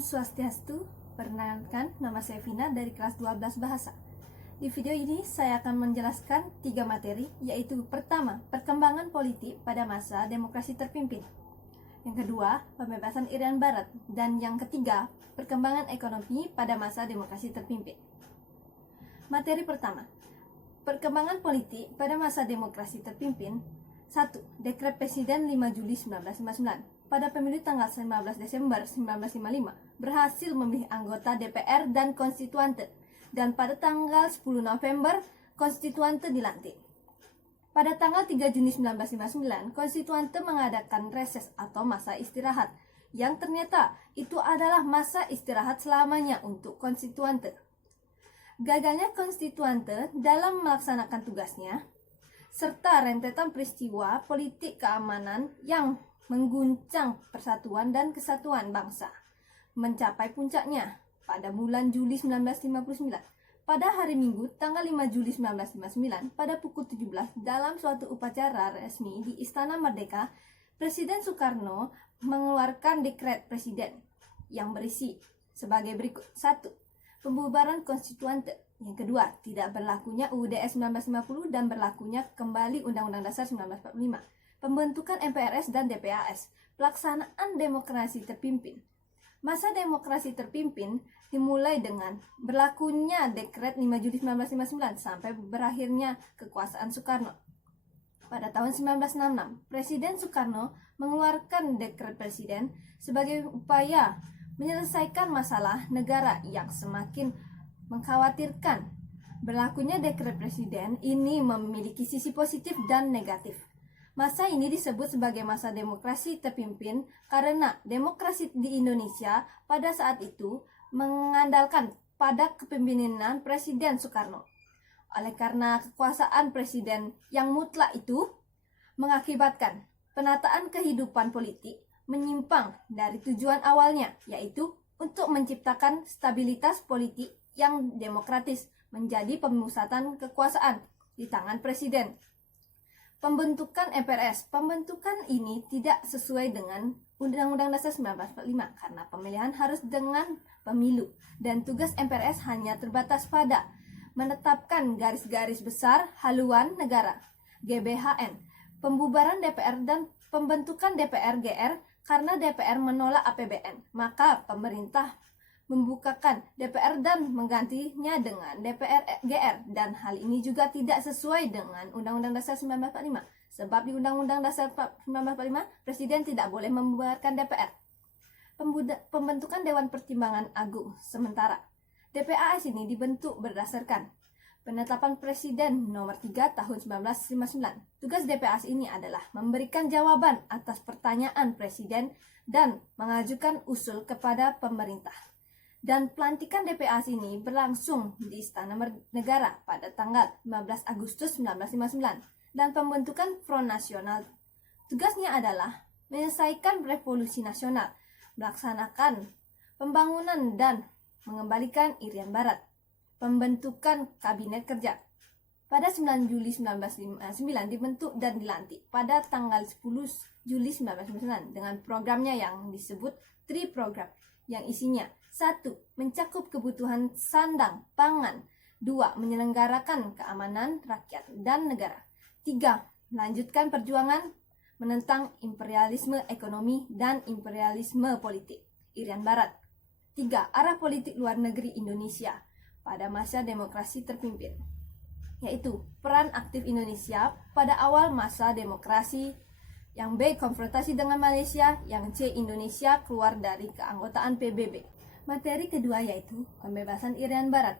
Swastiastu, perkenalkan nama saya Vina dari kelas 12 Bahasa. Di video ini saya akan menjelaskan 3 materi, yaitu pertama, perkembangan politik pada masa demokrasi terpimpin. Yang kedua, pembebasan Irian Barat. Dan yang ketiga, perkembangan ekonomi pada masa demokrasi terpimpin. Materi pertama, perkembangan politik pada masa demokrasi terpimpin. 1. Dekret Presiden 5 Juli 1959. Pada pemilu tanggal 15 Desember 1955 berhasil memilih anggota DPR dan konstituante, dan pada tanggal 10 November konstituante dilantik. Pada tanggal 3 Juni 1959 konstituante mengadakan reses atau masa istirahat, yang ternyata itu adalah masa istirahat selamanya untuk konstituante. Gagalnya konstituante dalam melaksanakan tugasnya, serta rentetan peristiwa politik keamanan yang mengguncang persatuan dan kesatuan bangsa, mencapai puncaknya pada bulan Juli 1959. Pada hari Minggu, tanggal 5 Juli 1959, pada pukul 17, dalam suatu upacara resmi di Istana Merdeka, Presiden Soekarno mengeluarkan dekret presiden yang berisi sebagai berikut. 1. Pembubaran konstituante. Yang kedua, tidak berlakunya UUD 1950 dan berlakunya kembali Undang-Undang Dasar 1945. Pembentukan MPRS dan DPAS, pelaksanaan demokrasi terpimpin. Masa demokrasi terpimpin dimulai dengan berlakunya Dekret 5 Juli 1959 sampai berakhirnya kekuasaan Soekarno. Pada tahun 1966, Presiden Soekarno mengeluarkan Dekret Presiden sebagai upaya menyelesaikan masalah negara yang semakin mengkhawatirkan. Berlakunya Dekret Presiden ini memiliki sisi positif dan negatif. Masa ini disebut sebagai masa demokrasi terpimpin karena demokrasi di Indonesia pada saat itu mengandalkan pada kepemimpinan Presiden Soekarno. Oleh karena kekuasaan presiden yang mutlak itu mengakibatkan penataan kehidupan politik menyimpang dari tujuan awalnya, yaitu untuk menciptakan stabilitas politik yang demokratis menjadi pemusatan kekuasaan di tangan presiden. Pembentukan MPRS. Pembentukan ini tidak sesuai dengan Undang-Undang Dasar 1945 karena pemilihan harus dengan pemilu, dan tugas MPRS hanya terbatas pada menetapkan garis-garis besar haluan negara (GBHN), pembubaran DPR dan pembentukan DPR GR karena DPR menolak APBN, maka pemerintah membukakan DPR dan menggantinya dengan DPR GR, dan hal ini juga tidak sesuai dengan Undang-Undang Dasar 1945 sebab di Undang-Undang Dasar 1945 Presiden tidak boleh membubarkan DPR. Pembentukan Dewan Pertimbangan Agung sementara. DPAS ini dibentuk berdasarkan Penetapan Presiden Nomor 3 Tahun 1959. Tugas DPAS ini adalah memberikan jawaban atas pertanyaan Presiden dan mengajukan usul kepada pemerintah. Dan pelantikan DPAS ini berlangsung di Istana Negara pada tanggal 15 Agustus 1959. Dan pembentukan Front Nasional. Tugasnya adalah menyelesaikan revolusi nasional, melaksanakan pembangunan dan mengembalikan Irian Barat. Pembentukan Kabinet Kerja. Pada 9 Juli 1959 dibentuk dan dilantik pada tanggal 10 Juli 1999 dengan programnya yang disebut Tri Program, yang isinya 1. Mencakup kebutuhan sandang pangan. 2. Menyelenggarakan keamanan rakyat dan negara. 3. Melanjutkan perjuangan menentang imperialisme ekonomi dan imperialisme politik Irian Barat. 3. Arah politik luar negeri Indonesia pada masa demokrasi terpimpin, yaitu peran aktif Indonesia pada awal masa demokrasi. Yang B. Konfrontasi dengan Malaysia. Yang C. Indonesia keluar dari keanggotaan PBB. Materi kedua yaitu pembebasan Irian Barat.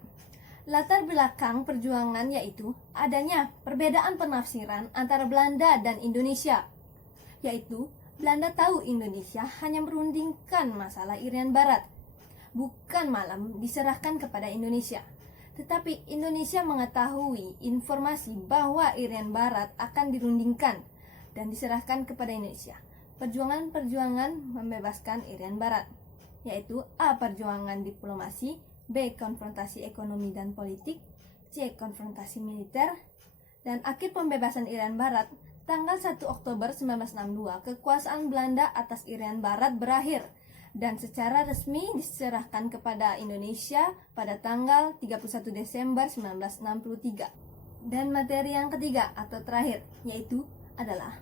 Latar belakang perjuangan yaitu adanya perbedaan penafsiran antara Belanda dan Indonesia, yaitu Belanda tahu Indonesia hanya merundingkan masalah Irian Barat, bukan malam diserahkan kepada Indonesia. Tetapi Indonesia mengetahui informasi bahwa Irian Barat akan dirundingkan dan diserahkan kepada Indonesia. Perjuangan membebaskan Irian Barat, yaitu A. Perjuangan diplomasi, B. Konfrontasi ekonomi dan politik, C. Konfrontasi militer. Dan akhir pembebasan Irian Barat tanggal 1 Oktober 1962, kekuasaan Belanda atas Irian Barat berakhir dan secara resmi diserahkan kepada Indonesia pada tanggal 31 Desember 1963. Dan materi yang ketiga atau terakhir yaitu adalah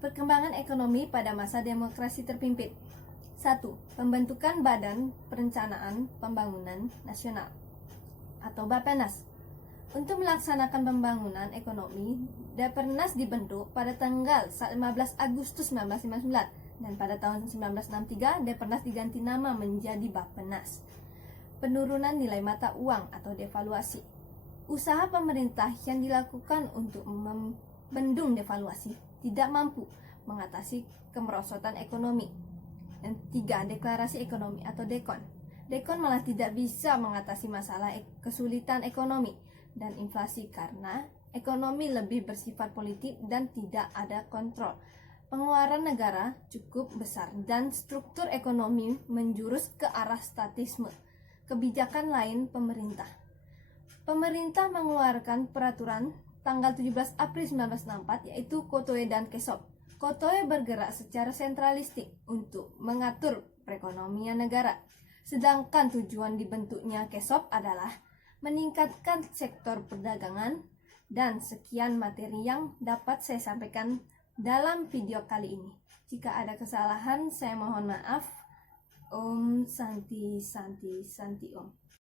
perkembangan ekonomi pada masa demokrasi terpimpin. 1. Pembentukan Badan Perencanaan Pembangunan Nasional atau Bappenas. Untuk melaksanakan pembangunan ekonomi, Bappenas dibentuk pada tanggal 15 Agustus 1959 dan pada tahun 1963 Bappenas diganti nama menjadi Bappenas. Penurunan nilai mata uang atau devaluasi. Usaha pemerintah yang dilakukan untuk membendung devaluasi tidak mampu mengatasi kemerosotan ekonomi. Dan 3. Deklarasi ekonomi atau DEKON. DEKON malah tidak bisa mengatasi masalah kesulitan ekonomi dan inflasi karena ekonomi lebih bersifat politik dan tidak ada kontrol. Pengeluaran negara cukup besar dan struktur ekonomi menjurus ke arah statisme. Kebijakan lain pemerintah. Pemerintah mengeluarkan peraturan tanggal 17 April 1964 yaitu KOTOE dan KESOP. KOTOE bergerak secara sentralistik untuk mengatur perekonomian negara. Sedangkan tujuan dibentuknya KESOP adalah meningkatkan sektor perdagangan. Dan sekian materi yang dapat saya sampaikan dalam video kali ini. Jika ada kesalahan, saya mohon maaf. Om Santi Santi Santi Om.